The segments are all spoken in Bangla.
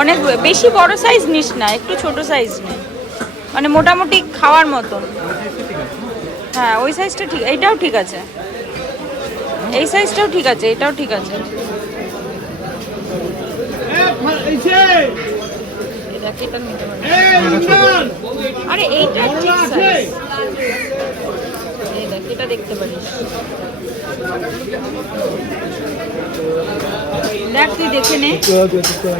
অনেক বেশি বড় সাইজ নিস না, একটু ছোট সাইজ নে, মানে মোটামুটি খাওয়ার মতন। হ্যাঁ ওই সাইজটা ঠিক, এইটাও ঠিক আছে, এই সাইজটাও ঠিক আছে, এটাও ঠিক আছে। আরে এইটা ঠিক সাইজ, এই দেখ এটা দেখতে পারিস, দেখ তুই দেখে নে।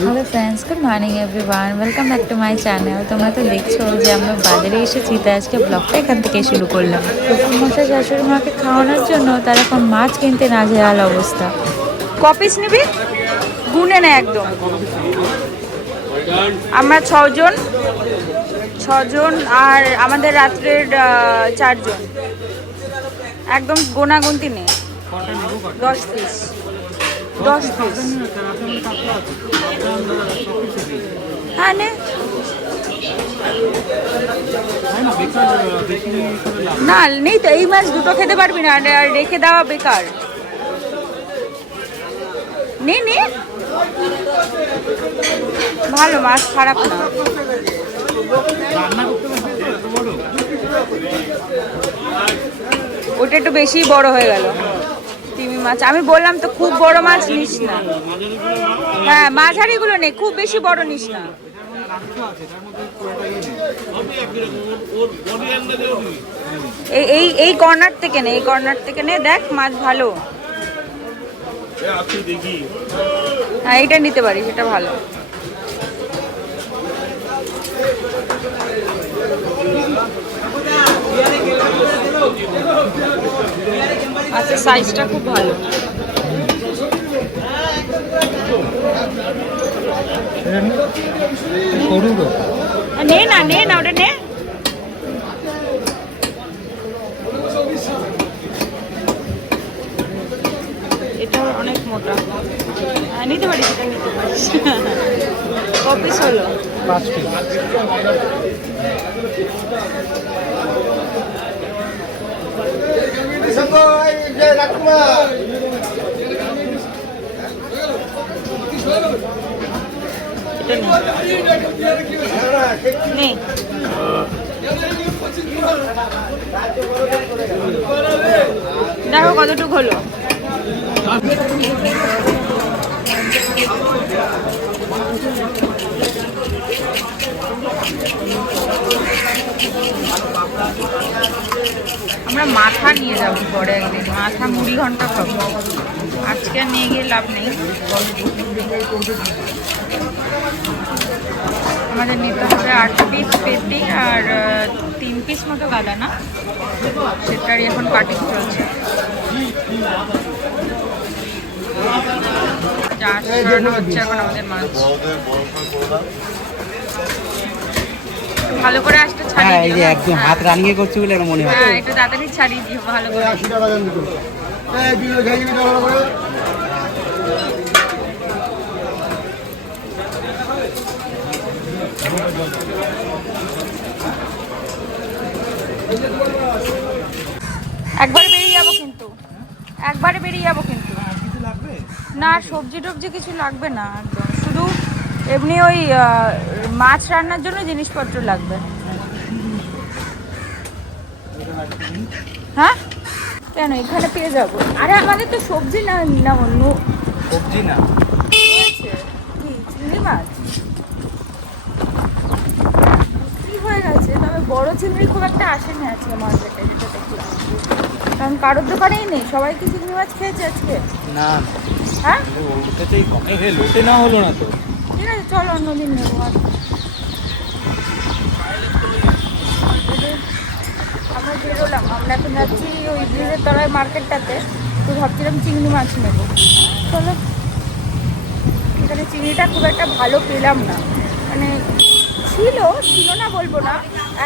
Hello friends, good morning everyone, welcome back to my channel. তোমরা তো দেখছো যে আমরা বাজারে এসেছি, তাই আজকে ব্লগটা এখান থেকে শুরু করলাম। শ্বশুরমশাই শাশুড়ি মাকে খাওয়ানোর জন্য তার এখন মাছ কিনতে নাজেহাল অবস্থা। কপিস নিবি, গুনে না একদম। আমরা ছজন আর আমাদের রাত্রের 4 জন, একদম গোনাগুনতি নেই। 10 পিস, 10 পিস। হ্যাঁ নে, না নেই তো, এই মাছ দুটো খেতে পারবি না, আর রেখে দেওয়া বেকার। নে নে, ভালো মাছ, খারাপ না। ওটা একটু বেশি বড় হয়ে গেল তিমি মাছ। আমি বললাম তো খুব বড় মাছ নিস না। হ্যাঁ মাঝারিগুলো নেই, খুব বেশি বড় নিস না। এই এই কর্নার থেকে নে, এই কর্নার থেকে নে, দেখ মাছ ভালো। হ্যাঁ এইটা নিতে পারিস, এটা ভালো। আচ্ছা সাইজটা খুব ভালো। নে না, নে না, ওটা নে। এটা অনেক মোটা, নিতে পারিস, এটা নিতে পারিস। কপিস হলো 5 পিস। দেখো কতটুকু হলো। আমরা মাথা নিয়ে যাবো পরে একদিন, মাথা মুড়ি ঘন্টা খাবো, আজকে আর নিয়ে গিয়ে লাভ নেই। আমাদের নিতে হবে 8 পিস পেটি আর 3 পিস মতো গাদা, না সেটারই এখন কাটিং চলছে। হচ্ছে এখন আমাদের মাছ ভালো করে আসতে ছাড়িয়ে দিও। একদম হাত রানিয়ে করছে বলে মনে হয়। হ্যাঁ একটু তাড়াতাড়ি ছাড়িয়ে দিও ভালো করে। একবারে বেরিয়ে যাবো কিন্তু, একবারে বেরিয়ে যাবো কিন্তু। না সবজি টবজি কিছু লাগবে না একদম, শুধু এমনি ওই মাছ রান্নার জন্য জিনিসপত্র লাগবে। হ্যাঁ কেন, এখানে পেয়ে যাবো। আরে আমাদের তো সবজি না, না অন্য সবজি না হয়েছে কি, চিংড়ি মাছ কি হয়ে গেছে। তবে বড় চিংড়ি খুব একটা আসেনি আজকে মার্কেটে, যেটা দেখলাম, কারণ কারোর দোকানেই নেই। সবাই কি চিংড়ি মাছ খেয়েছে আজকে? না। হ্যাঁ ওটাতেই কমে হয়ে লোটে না হলো না তো। ঠিক আছে চলো অন্যদিন নেবো। আমরা বেরোলাম, আমরা এখন যাচ্ছি ওই ব্রিজের তলায় মার্কেটটাতে, তো ভাবছিলাম চিংড়ি মাছ নেবো। চলো, এখানে চিংড়িটা খুব একটা ভালো পেলাম না, মানে ছিল না বলবো না,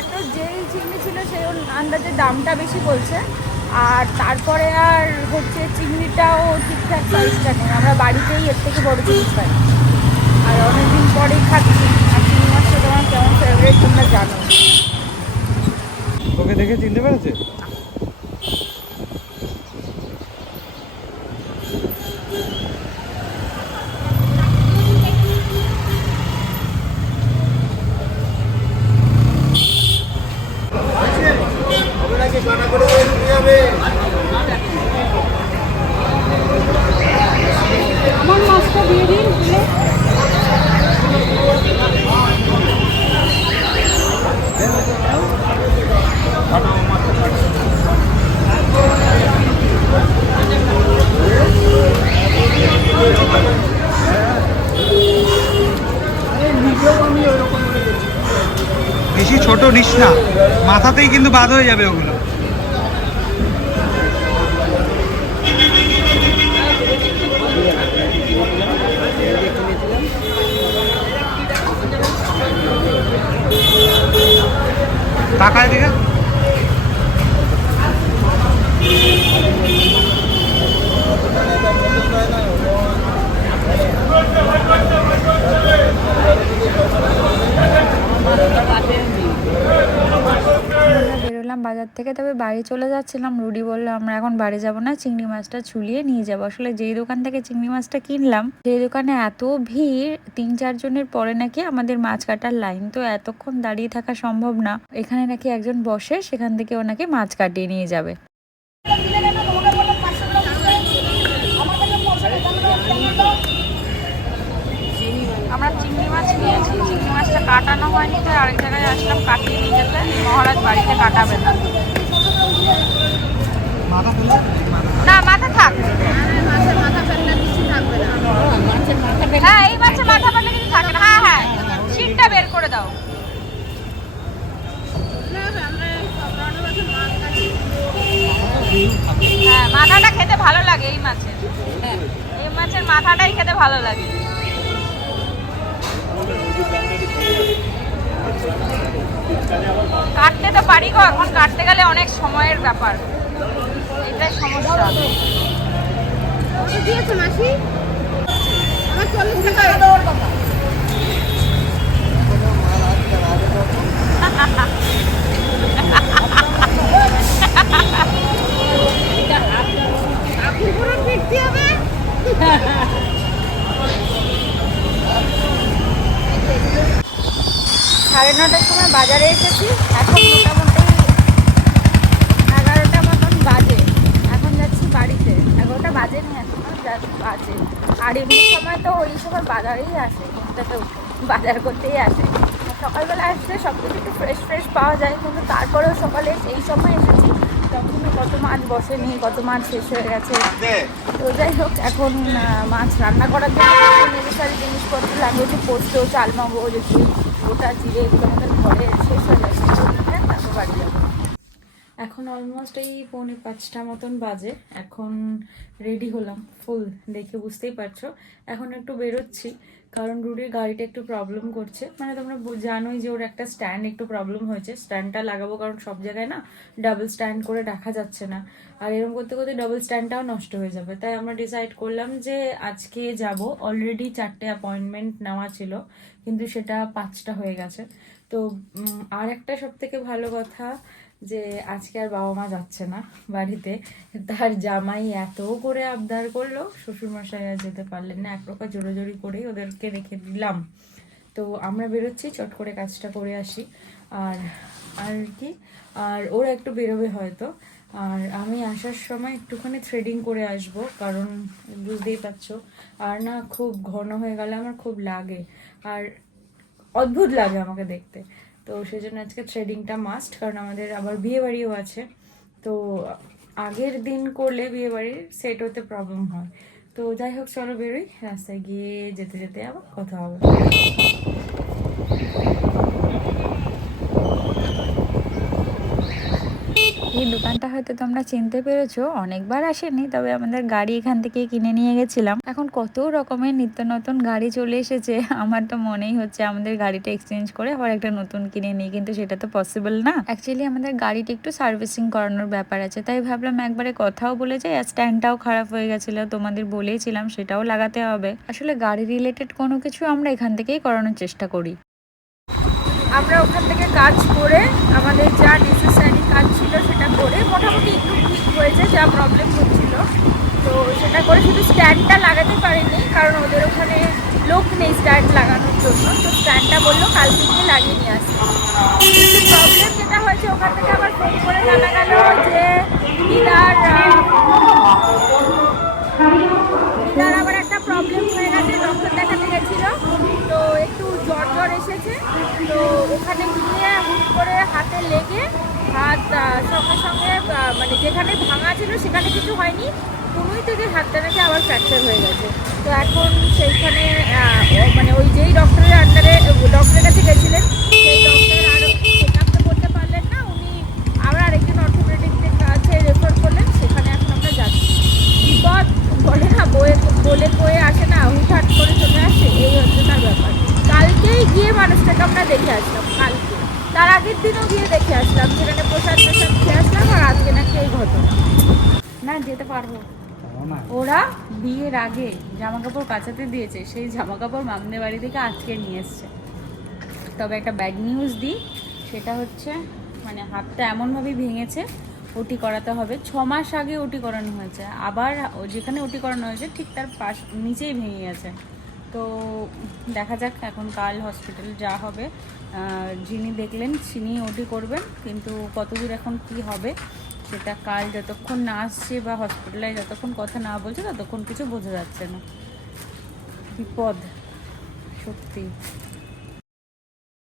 একটা যেই চিংড়ি ছিল সেই আন্দাজে দামটা বেশি বলছে, আর তারপরে আর হচ্ছে চিংড়িটাও ঠিকঠাক সাইজটা নেই। আমরা বাড়িতেই এর থেকে বড় জিনিস পাই, আর অনেকদিন পরেই খাচ্ছি। আর চিংড়ি মাছটা তোমার কেমন ফেভারিট তোমরা জানো। তোকে দেখে চিনতে পেরেছে? ছোট নিস না, মাথাতেই কিন্তু বাদ হয়ে যাবে ওগুলো। তাকায় দিকে বেরোলাম বাজার থেকে, তবে বাড়ি চলে যাচ্ছিলাম। রুডি বললো আমরা এখন বাড়ি যাব না, চিংড়ি মাছটা ঝুলিয়ে নিয়ে যাবো। আসলে যেই দোকান থেকে চিংড়ি মাছটা কিনলাম সেই দোকানে এত ভিড়, 3-4 জনের পরে নাকি আমাদের মাছ কাটার লাইন, তো এতক্ষণ দাঁড়িয়ে থাকা সম্ভব না। এখানে নাকি একজন বসে, সেখান থেকে ওনাকে মাছ কাটিয়ে নিয়ে যাবে। আমরা চিংড়ি মাছ নিয়েছি, চিংড়ি মাছটা কাটানো হয়নি, তো আরেক জায়গায় আসলাম কাটিয়ে নিয়ে যেতে। মহারাজ বাড়িতে কাটাবে না, না মাথা থাক, হ্যাঁ এই মাছের মাথা ফেললে কিছু থাকে না। হ্যাঁ হ্যাঁ শিটটা বের করে দাও। হ্যাঁ মাথাটা খেতে ভালো লাগে এই মাছের, এই মাছের মাথাটাই খেতে ভালো লাগে। কাটতে তো পারি গো, এখন কাটতে গেলে অনেক সময়ের ব্যাপার, এটাই সমস্যা। দিয়েছো মাসি আমার 40 টাকা দেওয়ার কথা। সাড়ে 9টার সময় বাজারে এসেছি, এখন মোটামুটি 11টা মতন বাজে। এখন যাচ্ছি বাড়িতে, 11টা বাজেনি এখন বাজে। আর এমনি সময় তো ওই সময় বাজারেই আসে, ঘুমটাতে উঠে বাজার করতেই আসে। সকালবেলা আসলে সব কিছু একটু ফ্রেশ ফ্রেশ পাওয়া যায়, কিন্তু তারপরেও সকালে এই সময় এসেছি তখন কত মাছ বসেনি, কত মাছ শেষ হয়ে গেছে। তো যাই হোক, এখন মাছ রান্না করার জন্য নেসেসারি জিনিসপত্র লাগবে, যে পোস্ত, চালমগজ, একটু গোটা জিরে, এগুলো আমাদের ঘরে শেষ হয়ে যাচ্ছে, তারপর বাড়ি যাবো। এখন অলমোস্ট এই 4:45 মতন বাজে। এখন রেডি হলাম, ফুল দেখে বুঝতেই পারছো। এখন একটু বেরোচ্ছি, কারণ রুডির গাড়িটা একটু প্রবলেম করছে। মানে তোমরা জানোই যে ওর একটা স্ট্যান্ড একটু প্রবলেম হয়েছে, স্ট্যান্ডটা লাগাবো, কারণ সব জায়গায় না ডাবল স্ট্যান্ড করে রাখা যাচ্ছে না, আর এরকম করতে করতে ডাবল স্ট্যান্ডটাও নষ্ট হয়ে যাবে। তাই আমরা ডিসাইড করলাম যে আজকে যাব। অলরেডি 4টে অ্যাপয়েন্টমেন্ট নেওয়া ছিল, কিন্তু সেটা 5টা হয়ে গেছে। তো আর একটা সব থেকে ভালো কথা যে আজকে আর বাবা মা যাচ্ছে না বাড়িতে। তার জামাই এত করে আবদার করলো, শ্বশুরমশাই আর যেতে পারলেন না, এক প্রকার জোরাজোরি করেই ওদেরকে রেখে দিলাম। তো আমরা বেরোচ্ছি, চট করে কাজটা করে আসি। আর আর কি, আর ওরা একটু বেরোবে হয়তো। আর আমি আসার সময় একটুখানি থ্রেডিং করে আসব, কারণ বুঝতেই পারছো, আর না খুব ঘন হয়ে গেলে আমার খুব লাগে, আর অদ্ভুত লাগে আমাকে দেখতে। তো সেই জন্য আজকে থ্রেডিংটা মাস্ট, কারণ আমাদের আবার বিয়ে বাড়িও আছে। তো আগের দিন করলে বিয়ে বাড়ির সেট হতে প্রবলেম হয়। তো যাই হোক, চলো বেরোই, রাস্তায় গিয়ে যেতে যেতে আবার কথা হবে। এই দোকানটা হয়তো তোমরা চিনতে পেরেছো, অনেকবার আসেনি, তবে আমাদের গাড়ি এখান থেকে কিনে নিয়ে গেছিলাম। এখন কত রকমের নিত্য নতুন গাড়ি চলে এসেছে, আমার তো মনেই হচ্ছে আমাদের গাড়িটা এক্সচেঞ্জ করে আবার একটা নতুন কিনে নিই, কিন্তু সেটা তো পসিবল না। অ্যাকচুয়ালি আমাদের গাড়িটা একটু সার্ভিসিং করানোর ব্যাপার আছে, তাই ভাবলাম একবারে কথাও বলে যাই। আর স্ট্যান্ডটাও খারাপ হয়ে গেছিলো, তোমাদের বলেইছিলাম সেটাও লাগাতে হবে। আসলে গাড়ি রিলেটেড কোনো কিছু আমরা এখান থেকেই করানোর চেষ্টা করি। আমরা ওখান থেকে কাজ করে আমাদের যা নেসেসারি কাজ ছিল সেটা করে মোটামুটি একটু ঠিক হয়েছে, যা প্রবলেম হচ্ছিল তো সেটা করে, শুধু স্ট্যান্ডটা লাগাতে পারিনি কারণ ওদের ওখানে লোক নেই স্ট্যান্ড লাগানোর জন্য। তো স্ট্যান্ডটা বললো কালকে গিয়ে লাগিয়ে নিয়ে আসতে। কিন্তু প্রবলেম যেটা হয়েছে, ওখান থেকে আবার ফোন করে জানা গেল যে দিদার আবার একটা প্রবলেম হয়ে গেছে, ডক্টর দেখাতে গেছিল, তো একটু জ্বর এসেছে। তো ওখানে গিয়ে হুট করে হাতে লেগে হাত সঙ্গে সঙ্গে মানে যেখানে ভাঙা ছিল সেখানে কিছু হয়নি, কোনোই থেকে হাতটা নাকি আবার ফ্র্যাকচার হয়ে গেছে। তো এখন সেইখানে মানে ওই যেই ডক্টরের আন্ডারে ডক্টরের কাছে গেছিলেন, সেই ডক্টর আরও দেখে আসলাম কালকে, তার আগের দিনও গিয়ে দেখে আসলাম, সেখানে প্রসাদ প্রসাদ খেয়ে আসলাম, আর আজকে নাকি এই ঘটনা। না যেতে পারবো। ওরা বিয়ের আগে জামা কাপড় কাচাতে দিয়েছে, সেই জামা কাপড় মামদের বাড়ি থেকে আজকে নিয়ে এসছে। তবে একটা ব্যাড নিউজ দিই, সেটা হচ্ছে মানে হাতটা এমনভাবেই ভেঙেছে, ওটি করাতে হবে। 6 মাস আগে ওটি করানো হয়েছে, আবার যেখানে ওটি করানো হয়েছে ঠিক তার নিচেই ভেঙে গেছে। তো দেখা যাক এখন কাল হসপিটাল যা হবে, যিনি দেখলেন তিনি ওটি করবেন, কিন্তু কতদূর এখন কি হবে সেটা কাল যতক্ষণ না আসছে বা হসপিটালে যতক্ষণ কথা না বলছে ততক্ষণ কিছু বোঝা যাচ্ছে না। বিপদ সত্যি।